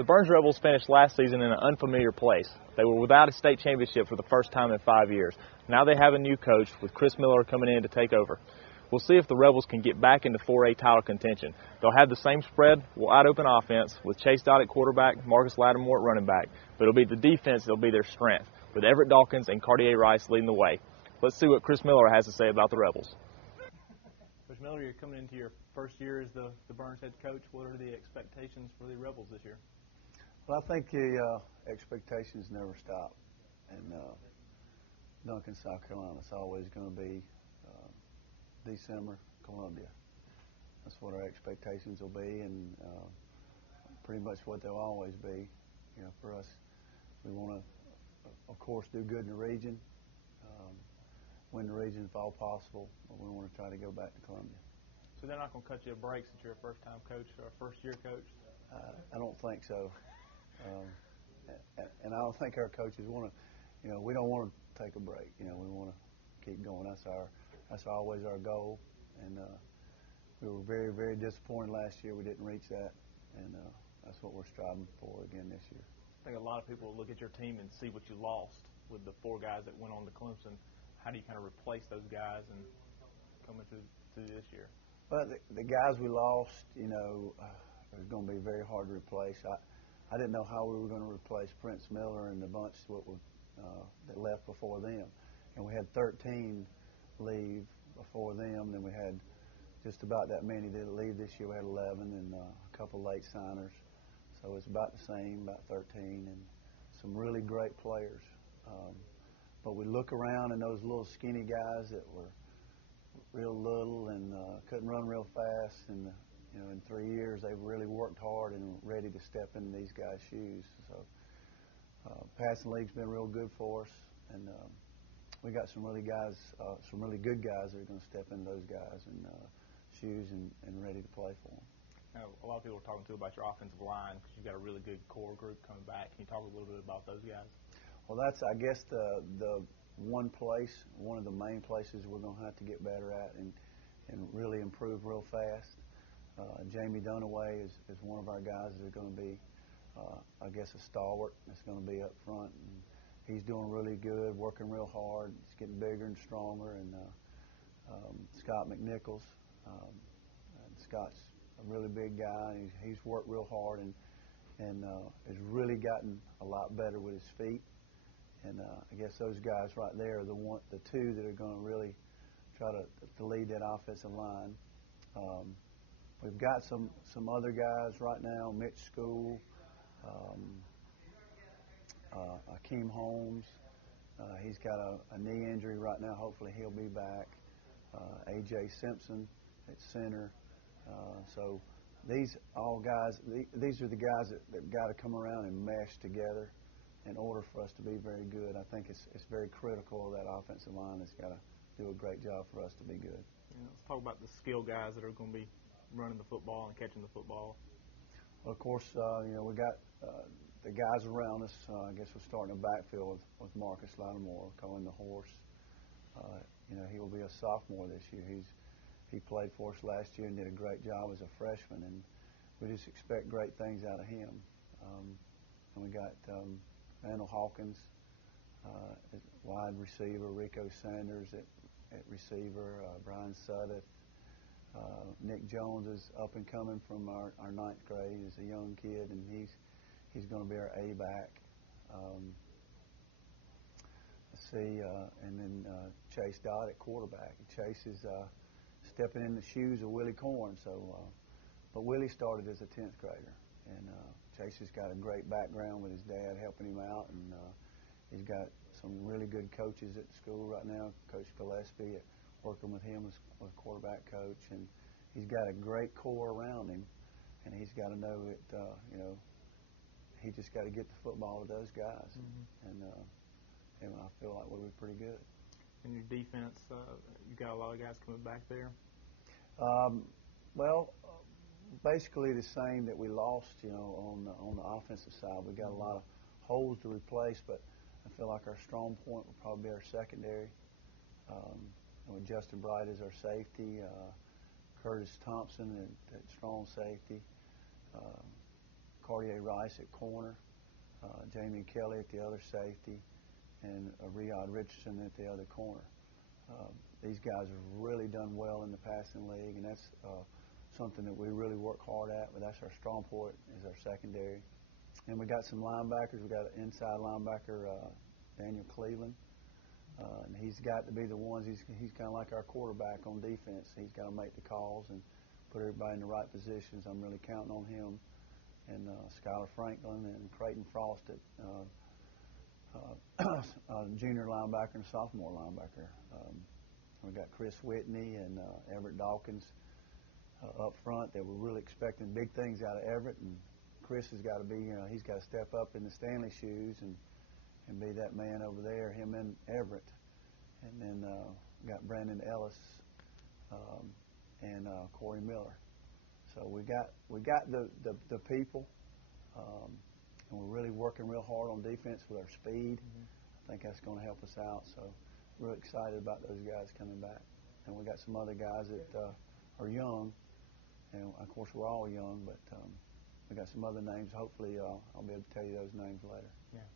The Byrnes Rebels finished last season in an unfamiliar place. They were without a state championship for the first time in 5 years. Now they have a new coach with Chris Miller coming in to take over. We'll see if the Rebels can get back into 4A title contention. They'll have the same spread, wide open offense with Chase Dodd at quarterback, Marcus Lattimore at running back. But it'll be the defense that'll be their strength, with Everett Dawkins and Cartier Rice leading the way. Let's see what Chris Miller has to say about the Rebels. Coach Miller, you're coming into your first year as the Byrnes head coach. What are the expectations for the Rebels this year? Well, I think the expectations never stop. And Duncan, South Carolina, it's always going to be December, Columbia. That's what our expectations will be, and pretty much what they'll always be. You know, for us, we want to, of course, do good in the region, win the region if all possible, but we want to try to go back to Columbia. So they're not going to cut you a break since you're a first-time coach or a first-year coach? I don't think so. And I don't think our coaches want to, you know, we don't want to take a break. You know, we want to keep going. That's always our goal. And we were very, very disappointed last year. We didn't reach that, and that's what we're striving for again this year. I think a lot of people look at your team and see what you lost with the 4 guys that went on to Clemson. How do you kind of replace those guys and come into this year? Well, the guys we lost, you know, are going to be very hard to replace. I didn't know how we were going to replace Prince Miller and the bunch that left before them. And we had 13 leave before them. Then we had just about that many that leave this year. We had 11 and a couple late signers. So it's about the same, about 13, and some really great players. But we look around and those little skinny guys that were real little and couldn't run real fast, and you know, in 3 years they've really worked hard and ready to step into these guys' shoes. So passing league's been real good for us, and we got some really good guys that are going to step into those guys' and shoes and ready to play for them. Now, a lot of people are talking too about your offensive line because you've got a really good core group coming back. Can you talk a little bit about those guys? Well, that's, I guess, the one of the main places we're going to have to get better at and really improve real fast. Jamie Dunaway is one of our guys that are going to be, I guess, a stalwart that's going to be up front. And he's doing really good, working real hard. He's getting bigger and stronger. And Scott McNichols, Scott's a really big guy. And he's worked real hard and has really gotten a lot better with his feet. And I guess those guys right there are the two that are going to really try to lead that offensive line. We've got some other guys right now, Mitch School, Akeem Holmes. He's got a knee injury right now. Hopefully he'll be back. A.J. Simpson at center. So these are the guys that got to come around and mesh together in order for us to be very good. I think it's very critical that offensive line has got to do a great job for us to be good. Yeah, let's talk about the skill guys that are going to be running the football and catching the football. Well, of course, you know, we got the guys around us. I guess we're starting a backfield with Marcus Lattimore, calling the horse. You know, he will be a sophomore this year. He played for us last year and did a great job as a freshman, and we just expect great things out of him. And we got Randall Hawkins, wide receiver, Rico Sanders at receiver, Brian Suddeth. Nick Jones is up and coming from our 9th grade. He's a young kid, and he's going to be our A-back. Let's see, and then Chase Dodd at quarterback. Chase is stepping in the shoes of Willie Corn. But Willie started as a 10th grader, and Chase has got a great background with his dad helping him out, and he's got some really good coaches at school right now. Coach Gillespie working with him as a quarterback coach, and he's got a great core around him, and he's got to know that you know, he just got to get the football to those guys, and I feel like we'll be pretty good. In your defense, you got a lot of guys coming back there. Well, basically the same that we lost, you know, on the offensive side. We got a lot of holes to replace, but I feel like our strong point will probably be our secondary. With Justin Bright as our safety, Curtis Thompson at strong safety, Cartier Rice at corner, Jamie Kelly at the other safety, and Riyad Richardson at the other corner. These guys have really done well in the passing league, and that's something that we really work hard at, but that's our strong point is our secondary. And we got some linebackers. We got an inside linebacker, Daniel Cleveland. And he's got to be the ones. He's kind of like our quarterback on defense. He's got to make the calls and put everybody in the right positions. I'm really counting on him. And Skylar Franklin and Creighton Frost at junior linebacker and sophomore linebacker. We got Chris Whitney and Everett Dawkins up front. That we're really expecting big things out of Everett, and Chris has got to be, he's got to step up in the Stanley shoes and be that man over there, him and Everett. And then we got Brandon Ellis and Corey Miller. So we got the people, and we're really working real hard on defense with our speed. I think that's going to help us out. So we're excited about those guys coming back. And we got some other guys that are young, and of course we're all young, but we got some other names. Hopefully I'll be able to tell you those names later. Yeah.